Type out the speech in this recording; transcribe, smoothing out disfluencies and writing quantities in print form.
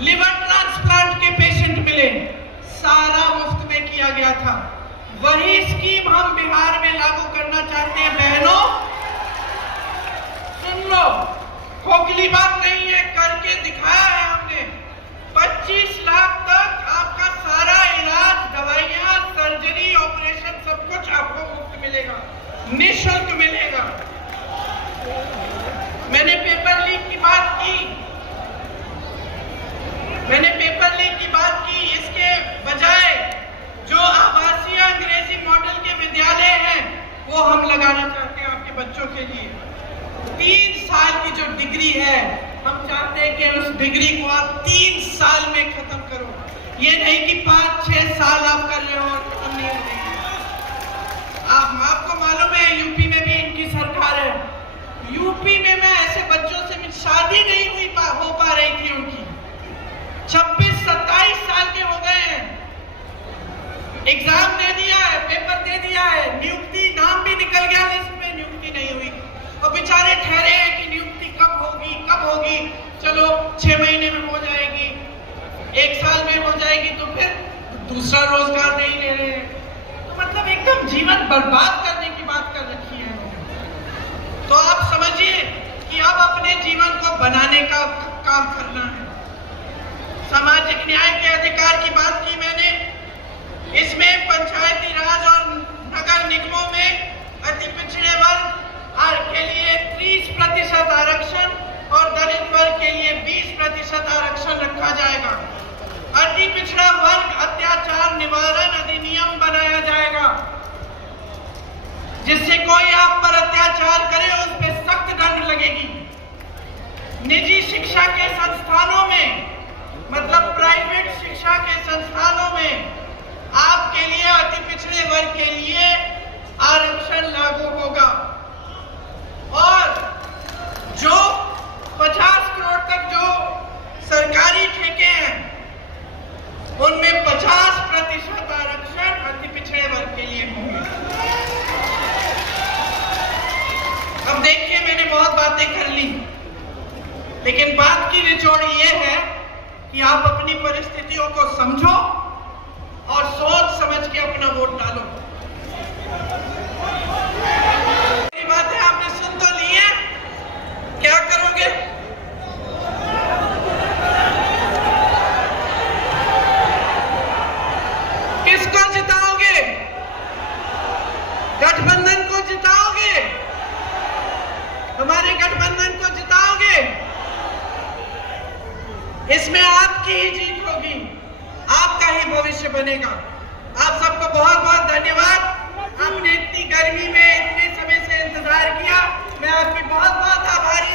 Liver transplant के patient मिले, सारा मुफ्त में किया गया था। वही स्कीम हम बिहार में लागू करना चाहते हैं। बहनों सुन लो, खोखली बात नहीं है, करके दिखाया है हमने। 25 लाख तक आपका सारा इलाज, दवाइयां, सर्जरी, ऑपरेशन सब कुछ आपको मुफ्त मिलेगा, निःशुल्क मिलेगा। मैंने पेपर लीक की बात की, इसके बजाय जो आवासीय अंग्रेजी मॉडल के विद्यालय हैं वो हम लगाना चाहते हैं आपके बच्चों के लिए। 3 साल की जो डिग्री है, हम चाहते हैं कि उस डिग्री को आप 3 साल में खत्म करो। ये नहीं कि 5-6 साल आप कर रहे हो और खत्म नहीं हो रही। आपको मालूम है यूपी में भी इनकी सरकार है। यूपी में मैं ऐसे बच्चों से शादी नहीं हो पा रही थी उनकी, 26-27 साल के हो गए हैं, एग्जाम दे दिया है, पेपर दे दिया है, नियुक्ति नाम भी निकल गया लिस्ट में, नियुक्ति नहीं हुई और बेचारे ठहरे हैं कि नियुक्ति कब होगी। चलो 6 महीने में हो जाएगी, 1 साल में हो जाएगी, तो फिर दूसरा रोजगार नहीं ले रहे हैं। तो मतलब एकदम जीवन बर्बाद करने की बात कर रखी है। तो आप समझिए कि अब अपने जीवन को बनाने का काम करना है। सामाजिक न्याय के अधिकार की बात की मैंने, इसमें पंचायती राज और नगर निगमों में अति पिछड़े वर्ग के लिए 30% आरक्षण और दलित वर्ग के लिए 20% आरक्षण रखा जाएगा। अति पिछड़ा वर्ग अत्याचार निवारण अधिनियम बनाया जाएगा, जिससे कोई आप पर अत्याचार करे उस पर सख्त दंड लगेगी। निजी शिक्षा के संस्थानों में, मतलब प्राइवेट शिक्षा के संस्थानों में आपके लिए, अति पिछड़े वर्ग के लिए आरक्षण लागू होगा। और जो 50 करोड़ तक जो सरकारी ठेके हैं, उनमें 50% आरक्षण अति पिछड़े वर्ग के लिए होंगे। अब देखिए, मैंने बहुत बातें कर ली, लेकिन बात की निचोड़ ये है कि आप अपनी परिस्थितियों को समझो और सोच समझ के अपना वोट डालो। मेरी बातें आपने सुन तो ली है, क्या करोगे? किसको जिताओगे? गठबंधन को जिताओगे? हमारे गठबंधन को जिताओगे? इसमें आपकी ही जीत होगी, आपका ही भविष्य बनेगा। आप सबको बहुत बहुत धन्यवाद। आपने इतनी गर्मी में इतने समय से इंतजार किया, मैं आपकी बहुत बहुत आभारी हूँ।